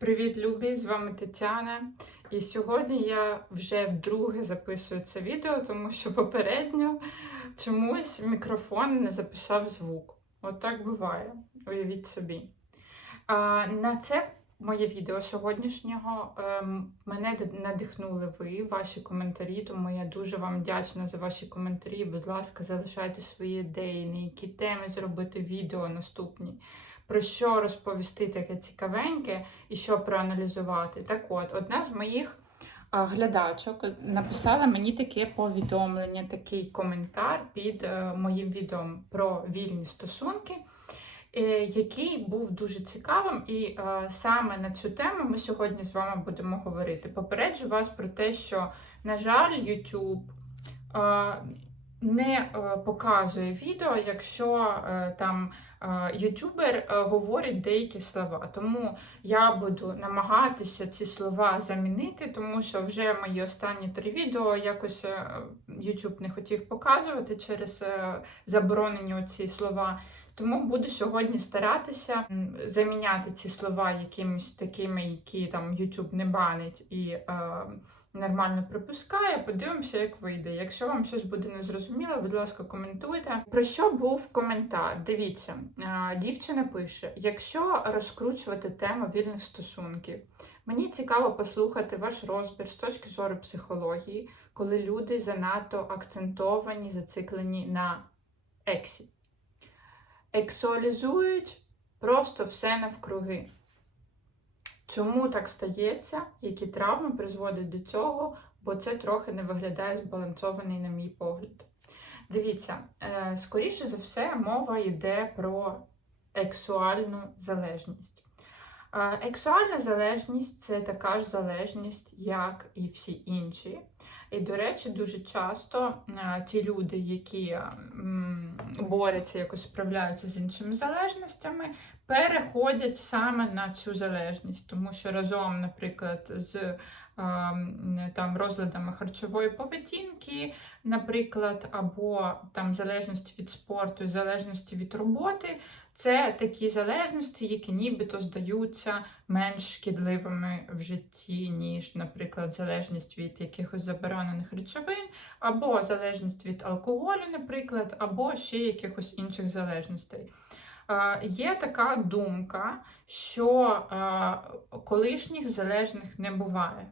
Привіт, любі! З вами Тетяна. І сьогодні я вже вдруге записую це відео, тому що попередньо чомусь мікрофон не записав звук. От так буває, уявіть собі. А, на це моє відео сьогоднішнього ем, мене надихнули ви, ваші коментарі, тому я дуже вам вдячна за ваші коментарі. Будь ласка, залишайте свої ідеї, на які теми зробити відео наступні. Про що розповісти таке цікавеньке і що проаналізувати. Так от, одна з моїх глядачок написала мені таке повідомлення, такий коментар під е, моїм відео про вільні стосунки, е, який був дуже цікавим. І е, саме на цю тему ми сьогодні з вами будемо говорити. Попереджу вас про те, що, на жаль, YouTube е, не е, показує відео, якщо е, там е, ютубер говорить деякі слова. Тому я буду намагатися ці слова замінити, тому що вже мої останні три відео якось YouTube не хотів показувати через заборонені ці слова. Тому буду сьогодні старатися заміняти ці слова якимись такими, які там YouTube не банить і е, нормально припускає. Подивимося, як вийде. Якщо вам щось буде незрозуміло, будь ласка, коментуйте. Про що був коментар? Дивіться, дівчина пише: якщо розкручувати тему вільних стосунків, мені цікаво послухати ваш розбір з точки зору психології, коли люди занадто акцентовані, зациклені на ексі. Ексуалізують просто все навкруги. Чому так стається? Які травми призводять до цього? Бо це трохи не виглядає збалансований, на мій погляд. Дивіться, е, скоріше за все, мова йде про ексуальну залежність. Е, Ексуальна залежність це така ж залежність, як і всі інші. І, до речі, дуже часто е, ті люди, які борються, якось справляються з іншими залежностями, переходять саме на цю залежність, тому що разом, наприклад, з е, там розладами харчової поведінки, наприклад, або там залежності від спорту, залежності від роботи, це такі залежності, які нібито здаються менш шкідливими в житті, ніж, наприклад, залежність від якихось заборонених речовин, або залежність від алкоголю, наприклад, або ще якихось інших залежностей. Е, Є така думка, що е, колишніх залежних не буває.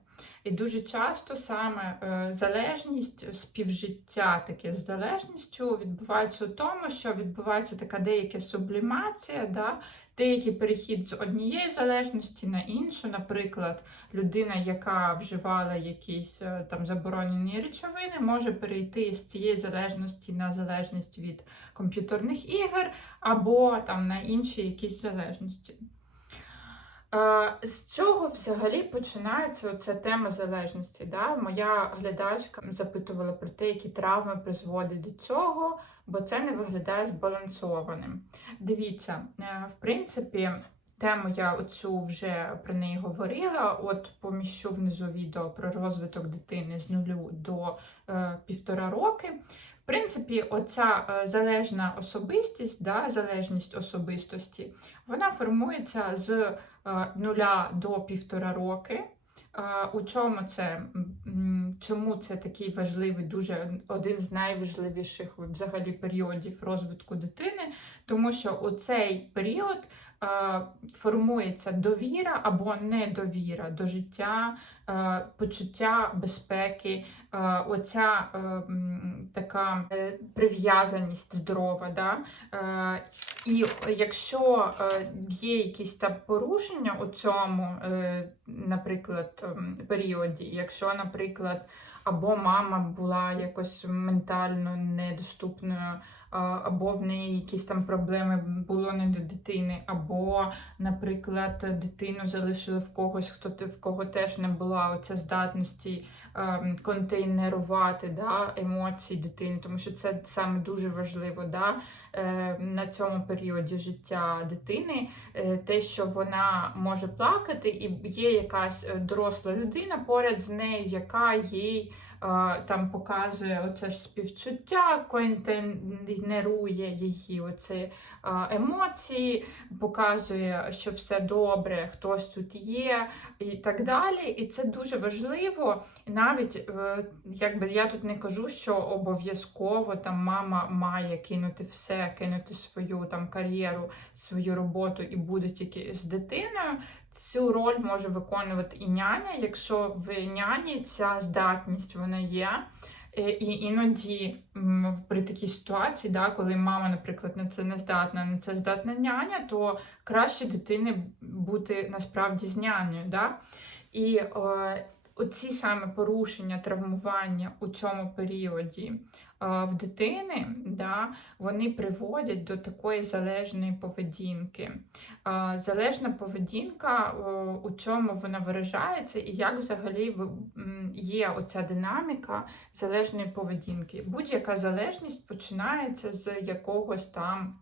І дуже часто саме е, залежність, співжиття таке з залежністю відбувається у тому, що відбувається така деяка сублімація, да? Деякий перехід з однієї залежності на іншу. Наприклад, людина, яка вживала якісь е, там заборонені речовини, може перейти з цієї залежності на залежність від комп'ютерних ігор або там на інші якісь залежності. Е, З чого взагалі починається ця тема залежності? Да? Моя глядачка запитувала про те, які травми призводять до цього, бо це не виглядає збалансованим. Дивіться, е, в принципі, тему я оцю вже про неї говорила. От поміщу внизу відео про розвиток дитини з нулю до е, півтора роки. В принципі, оця е, залежна особистість, да, залежність особистості, вона формується з е, нуля до півтора роки. У чому це? Чому це такий важливий, дуже один з найважливіших взагалі періодів розвитку дитини? Тому що у цей період формується довіра або недовіра до життя, е, почуття безпеки, е, оця е, така е, прив'язаність здорова. Да? Е, І якщо е, є якісь там порушення у цьому, е, наприклад, періоді, якщо, наприклад, або мама була якось ментально недоступною, або в неї якісь там проблеми було не до дитини, або, наприклад, дитину залишили в когось, хто в кого теж не була оця здатності ем, контейнерувати да, емоції дитини, тому що це саме дуже важливо да, е, на цьому періоді життя дитини, е, те, що вона може плакати, і є якась е, доросла людина поряд з нею, яка їй там показує оце ж співчуття, контейнерує її оці емоції, показує, що все добре, хтось тут є, і так далі. І це дуже важливо. Навіть е, якби я тут не кажу, що обов'язково там мама має кинути все, кинути свою там кар'єру, свою роботу і буде тільки з дитиною. Цю роль може виконувати і няня, якщо в няні ця здатність вона є. Е, І іноді при такій ситуації, да, коли мама, наприклад, на це не здатна, на це здатна няня, то краще дитини бути насправді з нянею. Да? І е, оці саме порушення, травмування у цьому періоді в дитини, да, вони приводять до такої залежної поведінки. Залежна поведінка, у чому вона виражається, і як взагалі є оця динаміка залежної поведінки. Будь-яка залежність починається з якогось там.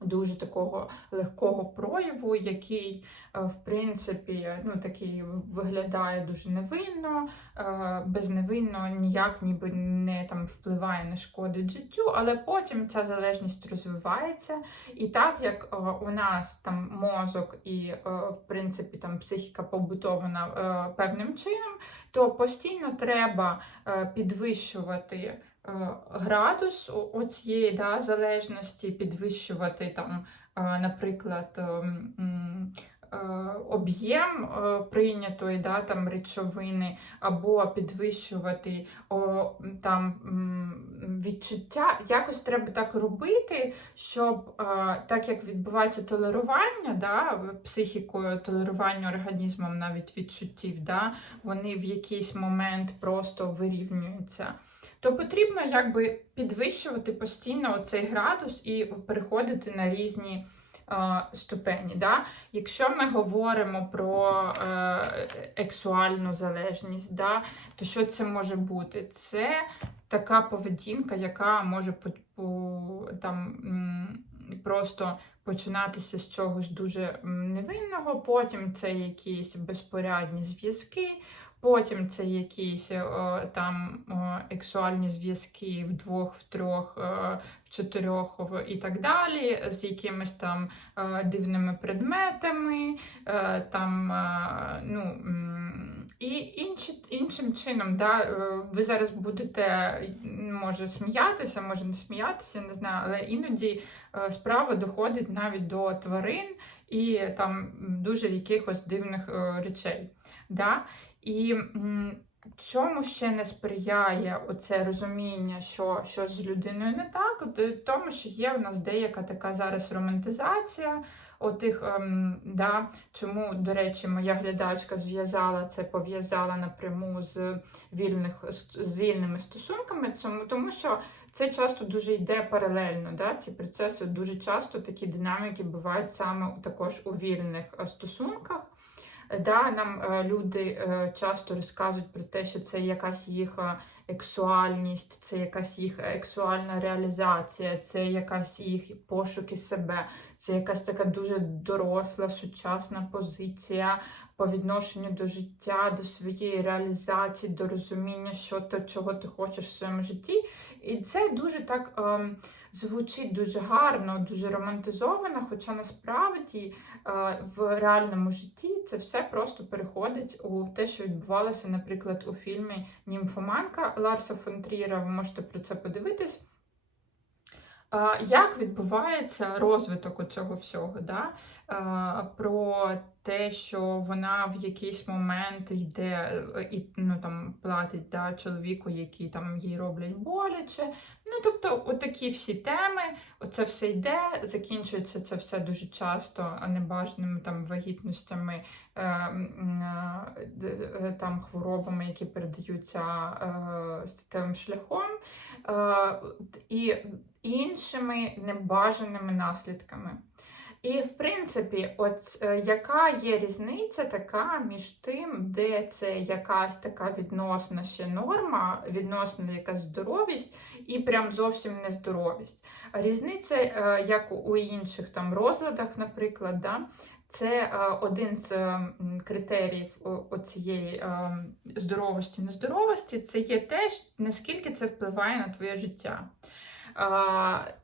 Дуже такого легкого прояву, який, е, в принципі, ну такий виглядає дуже невинно, е, безневинно, ніяк ніби не там впливає, не шкодить життю, але потім ця залежність розвивається. І так як е, у нас там мозок і, в принципі, там психіка побутована певним чином, то постійно треба підвищувати градус о- оцієї да, залежності, підвищувати там, е, наприклад, ем, е, об'єм е, прийнятої да, там, речовини, або підвищувати о, там, відчуття. Якось треба так робити, щоб е, так як відбувається толерування да, психікою, толерування організмом навіть відчуттів, да, вони в якийсь момент просто вирівнюються. То потрібно якби підвищувати постійно цей градус і переходити на різні е, ступені. Да? Якщо ми говоримо про е, ексуальну залежність, да, то що це може бути? Це така поведінка, яка може по, по, там, просто починатися з чогось дуже невинного, потім це якісь безпорядні зв'язки. Потім це якісь е, там е, ексуальні зв'язки в двох, в трьох, е, в чотирьох в- і так далі, з якимись там е, дивними предметами, е, там, е, ну, і інші, іншим чином, да, ви зараз будете, може, сміятися, може не сміятися, не знаю, але іноді е, справа доходить навіть до тварин і там дуже якихось дивних е, речей. Да? І чому ще не сприяє оце розуміння, що щось з людиною не так? Е, Тому що є в нас деяка така зараз романтизація. Отих, ем, да, чому, до речі, моя глядачка зв'язала це, пов'язала напряму з, вільних, з вільними стосунками, цьому, тому що це часто дуже йде паралельно. Да? Ці процеси дуже часто такі динаміки бувають саме також у вільних е, стосунках. Да, нам е, люди е, часто розказують про те, що це якась їх е, ексуальність, це якась їх ексуальна реалізація, це якась їх пошуки себе, це якась така дуже доросла, сучасна позиція по відношенню до життя, до своєї реалізації, до розуміння, що то, чого ти хочеш в своєму житті. І це дуже так ем, звучить дуже гарно, дуже романтизовано, хоча насправді е, в реальному житті це все просто переходить у те, що відбувалося, наприклад, у фільмі Німфоманка Ларса фон Трієра. Ви можете про це подивитись. Як відбувається розвиток у цього всього? Да? Про те, що вона в якийсь момент йде е, і ну, там, платить да, чоловіку, які там їй роблять боляче. Ну, тобто, отакі всі теми, оце все йде, закінчується це все дуже часто небажаними там вагітностями, е, е, там хворобами, які передаються е, статевим шляхом, і іншими небажаними наслідками. І, в принципі, от е, яка є різниця така між тим, де це якась така відносна ще норма, відносна якась здоровість, і прям зовсім нездоровість. Різниця, е, як у інших там розладах, наприклад, да, Це е, один з критеріїв е, здоровості, нездоровості. Це є те, наскільки це впливає на твоє життя.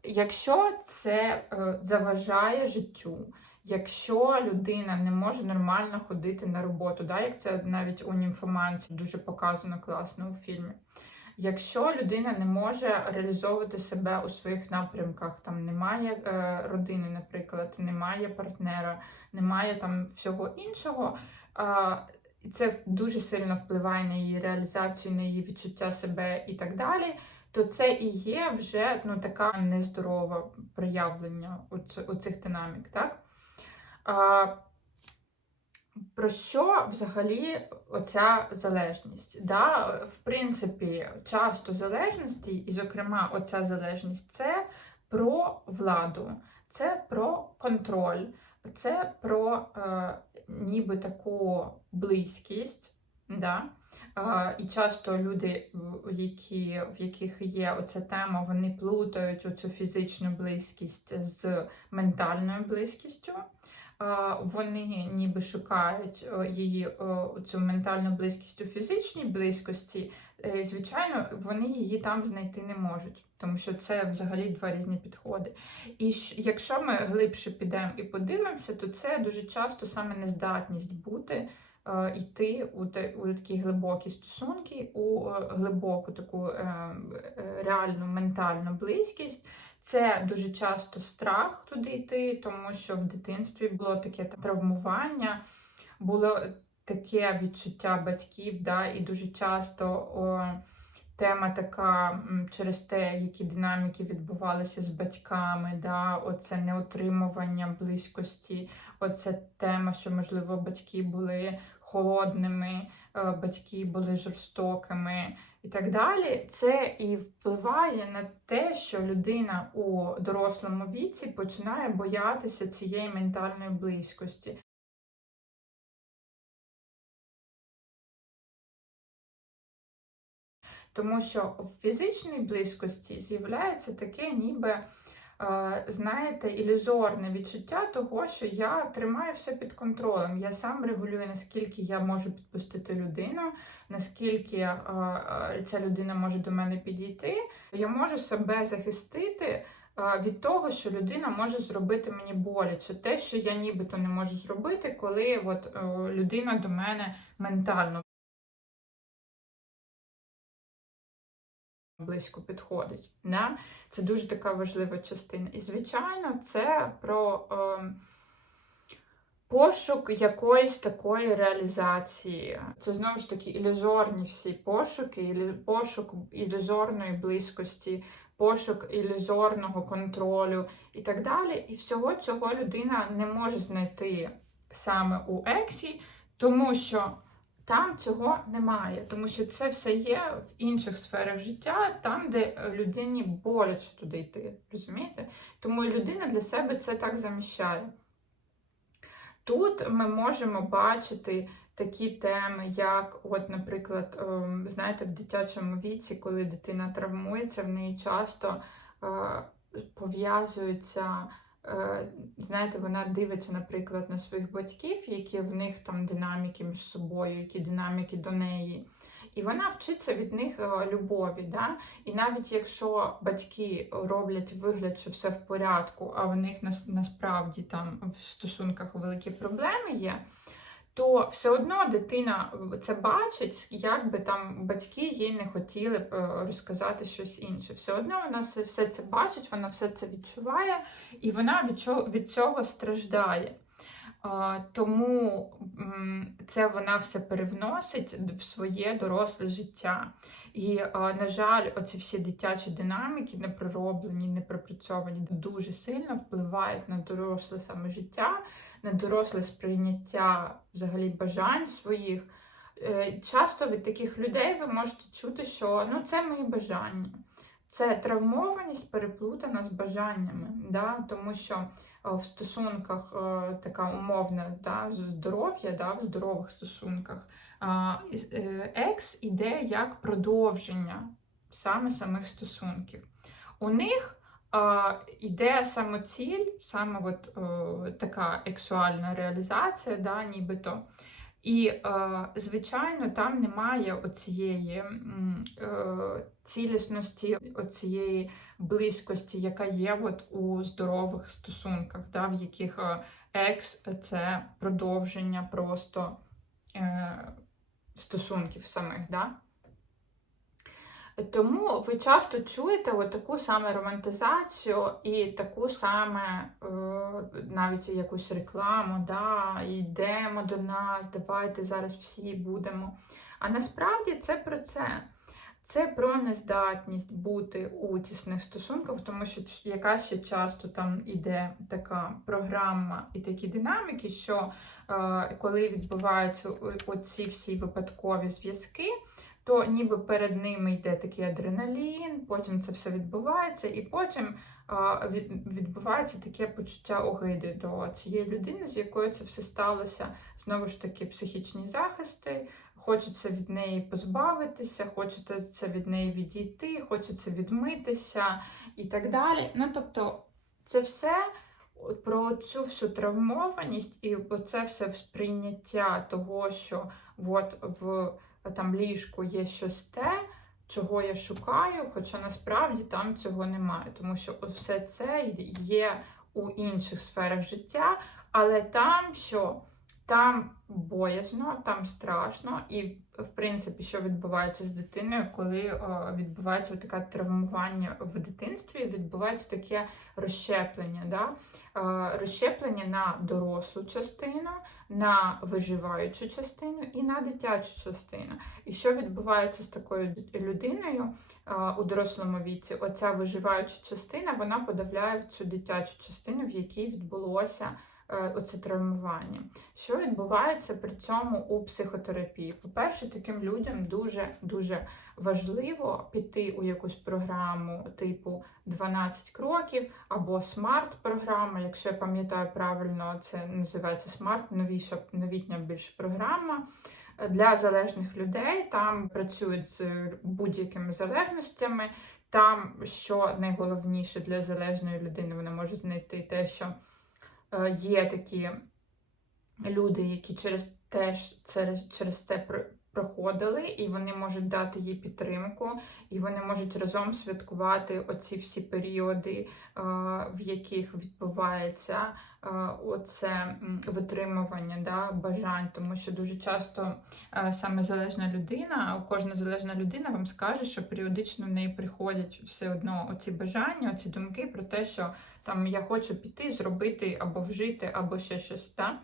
Якщо це е, заважає життю, якщо людина не може нормально ходити на роботу, да, як це навіть у німфоманці дуже показано класно у фільмі. Якщо людина не може реалізовувати себе у своїх напрямках, там немає е, родини, наприклад, немає партнера, немає там всього іншого, і це дуже сильно впливає на її реалізацію, на її відчуття себе і так далі, то це і є вже ну, така нездорова проявлення оц- оцих динамік. Так? А, про що взагалі оця залежність? Да? В принципі, часто залежності, і, зокрема, оця залежність це про владу, це про контроль, це про е, ніби таку близькість. Да? І часто люди, які, в яких є оця тема, вони плутають оцю фізичну близькість з ментальною близькістю. Вони ніби шукають е, її е, цю ментальну близькість у фізичній близькості. Е, Звичайно, вони її там знайти не можуть, тому що це взагалі два різні підходи. І якщо ми глибше підемо і подивимося, то це дуже часто саме нездатність бути, йти у, у такі глибокі стосунки, у е, глибоку таку е, е, реальну ментальну близькість. Це дуже часто страх туди йти, тому що в дитинстві було таке травмування, було таке відчуття батьків, да, і дуже часто тема така через те, які динаміки відбувалися з батьками, да, оце неотримування близькості, оце тема, що, можливо, батьки були холодними, е, батьки були жорстокими і так далі, це і впливає на те, що людина у дорослому віці починає боятися цієї ментальної близькості. Тому що в фізичній близькості з'являється таке, ніби, е, знаєте, ілюзорне відчуття того, що я тримаю все під контролем. Я сам регулюю, наскільки я можу підпустити людину, наскільки е, е, ця людина може до мене підійти. Я можу себе захистити. Від того, що людина може зробити мені боляче, те, що я нібито не можу зробити, коли от, людина до мене ментально близько підходить. Да? Це дуже така важлива частина. І, звичайно, це про е, пошук якоїсь такої реалізації. Це знову ж таки ілюзорні всі пошуки, пошук ілюзорної близькості, пошук ілюзорного контролю і так далі. І всього цього людина не може знайти саме у ексі, тому що там цього немає, тому що це все є в інших сферах життя, там, де е, людині боляче туди йти. Розумієте? Тому людина для себе це так заміщає. Тут ми можемо бачити такі теми, як, от, наприклад, ем, знаєте, в дитячому віці, коли дитина травмується, в неї часто е, пов'язуються. Е, Знаєте, вона дивиться, наприклад, на своїх батьків, які в них там динаміки між собою, які динаміки до неї. І вона вчиться від них е, любові. Да? І навіть якщо батьки роблять вигляд, що все в порядку, а в них нас- насправді там в стосунках великі проблеми є, то все одно дитина це бачить, як би там батьки їй не хотіли б е, розказати щось інше. Все одно вона все це бачить, вона все це відчуває, і вона від цього страждає. Тому це вона все перевносить в своє доросле життя. І, на жаль, оці всі дитячі динаміки, непророблені, непропрацьовані, дуже сильно впливають на доросле саме життя, на доросле сприйняття взагалі бажань своїх. Е, Часто від таких людей ви можете чути, що ну, це мої бажання. Це травмованість переплутана з бажаннями, да? тому що в стосунках е, така умовна да, здоров'я, да, в здорових стосунках, е, екс іде як продовження саме самих стосунків. У них а, іде самоціль, саме от, е, така ексуальна реалізація, да, нібито. І, е, звичайно, там немає оцієї е, цілісності, оцієї близькості, яка є от у здорових стосунках, да, в яких е, екс це продовження просто е, стосунків самих. Да? Тому ви часто чуєте от таку саме романтизацію і таку саме е, навіть якусь рекламу, да, йдемо до нас, давайте зараз всі будемо. А насправді це про це. Це про нездатність бути у тісних стосунках, тому що яка ще часто там іде така програма і такі динаміки, що е, коли відбуваються оці всі випадкові зв'язки, то ніби перед ними йде такий адреналін, потім це все відбувається, і потім від, відбувається таке почуття огиди до цієї людини, з якою це все сталося. Знову ж таки, психічні захисти. Хочеться від неї позбавитися, хочеться від неї відійти, хочеться відмитися і так далі. Ну, тобто, це все про цю всю травмованість і це все сприйняття того, що от в там ліжку є щось те, чого я шукаю, хоча насправді там цього немає, тому що все це є у інших сферах життя, але там що? Там боязно, там страшно, і, в принципі, що відбувається з дитиною, коли о, відбувається таке травмування в дитинстві, відбувається таке розщеплення. Да? Е, розщеплення на дорослу частину, на виживаючу частину і на дитячу частину. І що відбувається з такою людиною е, у дорослому віці? Оця виживаюча частина вона подавляє цю дитячу частину, в якій відбулося е, оце травмування. Що відбувається при цьому у психотерапії? По-перше, таким людям дуже дуже важливо піти у якусь програму типу 12 кроків або смарт-програма. Якщо я пам'ятаю правильно, це називається смарт, новіша новітня більш програма. Для залежних людей там працюють з будь-якими залежностями. Там, що найголовніше для залежної людини, вона може знайти те, що е, є такі люди, які через теж через, через це проходили, і вони можуть дати їй підтримку, і вони можуть разом святкувати оці всі періоди, е, в яких відбувається е, оце витримування да, бажань, тому що дуже часто е, саме залежна людина, кожна залежна людина вам скаже, що періодично в неї приходять все одно оці бажання, оці думки про те, що там я хочу піти, зробити або вжити, або ще щось. Да?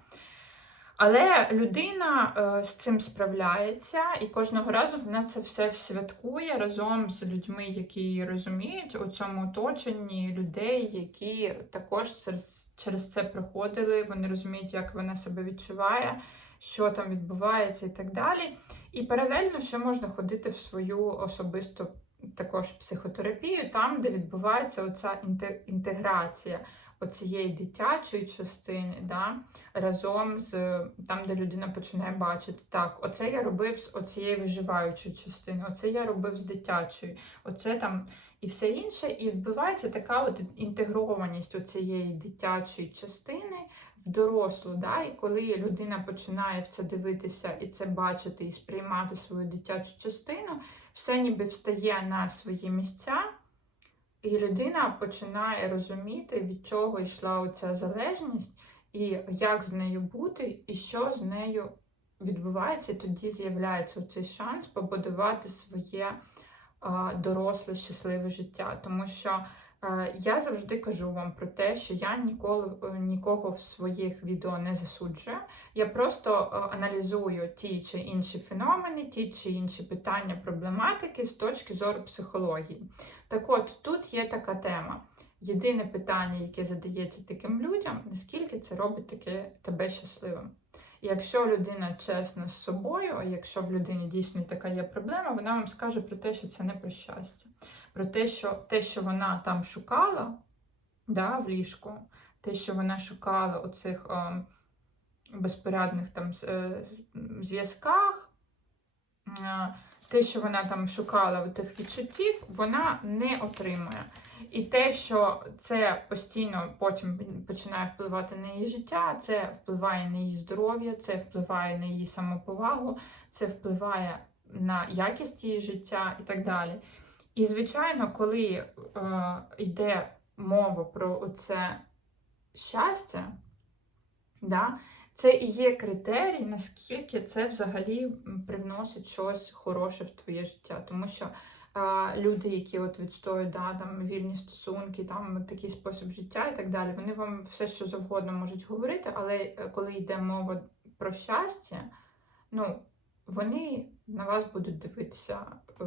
Але людина е, з цим справляється, і кожного разу вона це все святкує разом з людьми, які її розуміють у цьому оточенні людей, які також через, через це проходили. Вони розуміють, як вона себе відчуває, що там відбувається, і так далі. І паралельно ще можна ходити в свою особисту також психотерапію, там, де відбувається оця інте- інтеграція оцієї дитячої частини, да, разом з там, де людина починає бачити, так, оце я робив з оцієї виживаючої частини, оце я робив з дитячої, оце там і все інше. І відбувається така от інтегрованість оцієї дитячої частини в дорослу. Да? І коли людина починає в це дивитися і це бачити, і сприймати свою дитячу частину, все ніби встає на свої місця. І людина починає розуміти, від чого йшла оця залежність, і як з нею бути, і що з нею відбувається. І тоді з'являється цей шанс побудувати своє доросле щасливе життя. Тому що я завжди кажу вам про те, що я ніколи е, нікого в своїх відео не засуджую. Я просто е, аналізую ті чи інші феномени, ті чи інші питання проблематики з точки зору психології. Так от, тут є така тема. Єдине питання, яке задається таким людям, наскільки це робить таке тебе щасливим. Якщо людина чесна з собою, якщо в людині дійсно така є проблема, вона вам скаже про те, що це не про щастя, про те, що те, що вона там шукала да, в ліжку, те, що вона шукала у цих е, безпорядних там е, зв'язках, е, те, що вона там шукала у тих відчуттів, вона не отримує. І те, що це постійно потім починає впливати на її життя, це впливає на її здоров'я, це впливає на її самоповагу, це впливає на якість її життя і так далі. І, звичайно, коли е, йде мова про це щастя, да, це і є критерій, наскільки це взагалі привносить щось хороше в твоє життя. Тому що е, люди, які от відстоюють да, там, вільні стосунки, там такий спосіб життя і так далі, вони вам все, що завгодно можуть говорити, але е, коли йде мова про щастя, ну, вони на вас будуть дивитися е,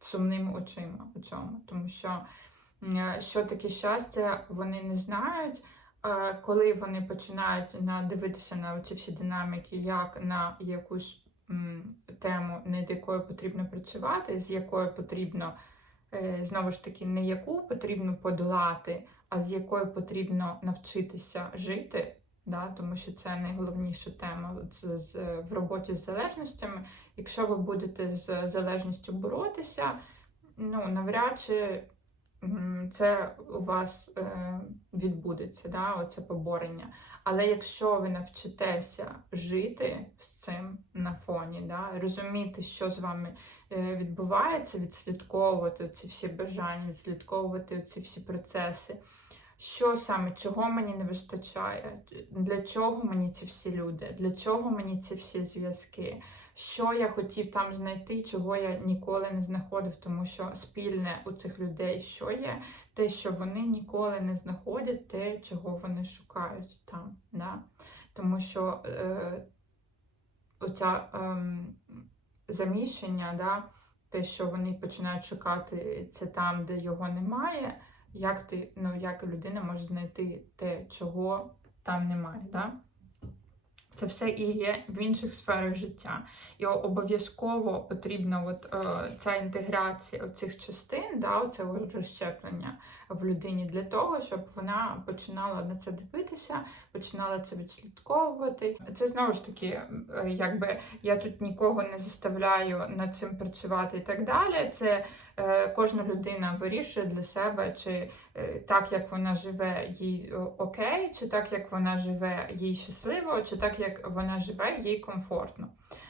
сумними очима у цьому. Тому що що таке щастя, вони не знають. Е, Коли вони починають на дивитися на ці всі динаміки, як на якусь тему, над якою потрібно працювати, з якою потрібно е, знову ж таки не яку потрібно подолати, а з якою потрібно навчитися жити. Да, тому що це найголовніша тема з, з, в роботі з залежностями. Якщо ви будете з залежністю боротися, ну навряд чи це у вас е, відбудеться, да, оце поборення. Але якщо ви навчитеся жити з цим на фоні, да, розуміти, що з вами е, відбувається, відслідковувати ці всі бажання, відслідковувати ці всі процеси. Що саме, чого мені не вистачає? Для чого мені ці всі люди? Для чого мені ці всі зв'язки? Що я хотів там знайти, чого я ніколи не знаходив, тому що спільне у цих людей що є? Те, що вони ніколи не знаходять те, чого вони шукають там. Да? Тому що е, оця е, заміщення, да? те, що вони починають шукати це там, де його немає як ти, ну, як людина може знайти те, чого там немає. Да? Це все і є в інших сферах життя. І обов'язково потрібна от, е, ця інтеграція цих частин, да, це розщеплення в людині для того, щоб вона починала на це дивитися, починала це відслідковувати. Це знову ж таки, е, якби я тут нікого не заставляю над цим працювати і так далі. Це е, кожна людина вирішує для себе, чи е, так, як вона живе, їй окей, чи так, як вона живе, їй щасливо, чи так, як вона живе, їй комфортно.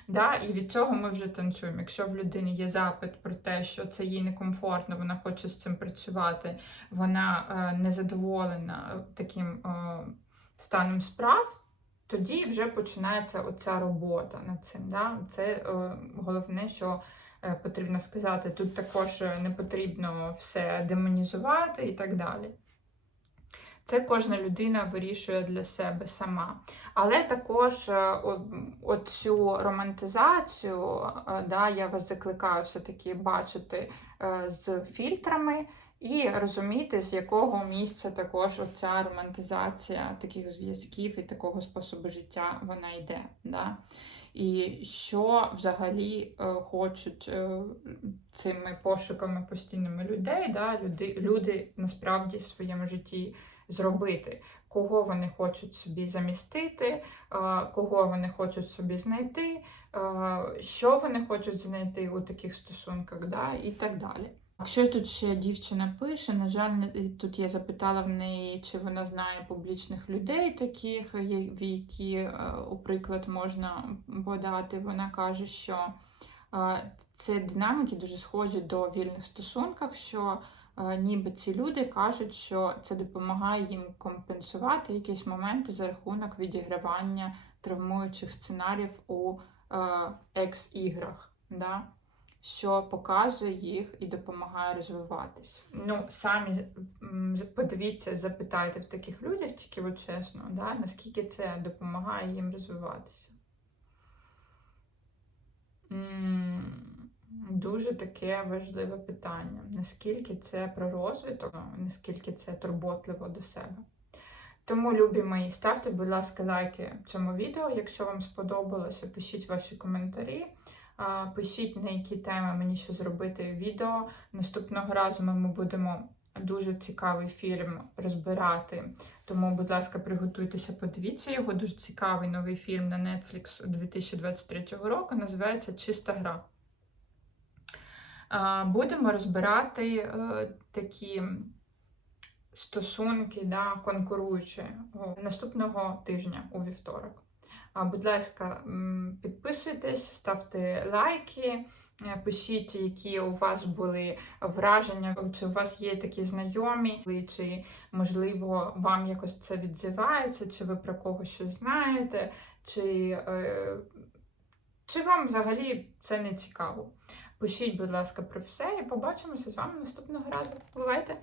Да? І від цього ми вже танцюємо. Якщо в людині є запит про те, що це їй некомфортно, вона хоче з цим працювати, вона е, незадоволена таким е, станом справ, тоді вже починається оця робота над цим. Да? Це е, головне, що е, потрібно сказати. Тут також не потрібно все демонізувати і так далі. Це кожна людина вирішує для себе сама. Але також е, оцю романтизацію, е, да, я вас закликаю все-таки бачити е, з фільтрами і розуміти, з якого місця також оця романтизація таких зв'язків і такого способу життя вона йде. Да? І що взагалі хочуть цими пошуками постійними людей, да? люди, люди насправді в своєму житті зробити, кого вони хочуть собі замістити, кого вони хочуть собі знайти, що вони хочуть знайти у таких стосунках, да, і так далі. Якщо тут ще дівчина пише, на жаль, тут я запитала в неї, чи вона знає публічних людей, таких, в які, у приклад, можна подати. Вона каже, що це динаміки дуже схожі до вільних стосунках. що ніби ці люди кажуть, що це допомагає їм компенсувати якісь моменти за рахунок відігравання травмуючих сценаріїв у екс-іграх, да? що показує їх і допомагає розвиватись. Ну, самі подивіться, запитайте в таких людях, тільки от чесно, да? наскільки це допомагає їм розвиватися. Дуже таке важливе питання. Наскільки це про розвиток, наскільки це турботливо до себе. Тому, любі мої, ставте, будь ласка, лайки цьому відео, якщо вам сподобалося, пишіть ваші коментарі, пишіть, на які теми мені ще зробити відео. Наступного разу ми будемо дуже цікавий фільм розбирати. Тому, будь ласка, приготуйтеся, подивіться його. Дуже цікавий новий фільм на Netflix 2023 року. Називається Чиста гра. Будемо розбирати е, такі стосунки, да, конкуруючі наступного тижня у вівторок. Будь ласка, підписуйтесь, ставте лайки, е, пишіть, які у вас були враження, чи у вас є такі знайомі, чи можливо вам якось це відзивається, чи ви про когось щось знаєте, чи, е, чи вам взагалі це не цікаво. Пишіть, будь ласка, про все і побачимося з вами наступного разу. Бувайте!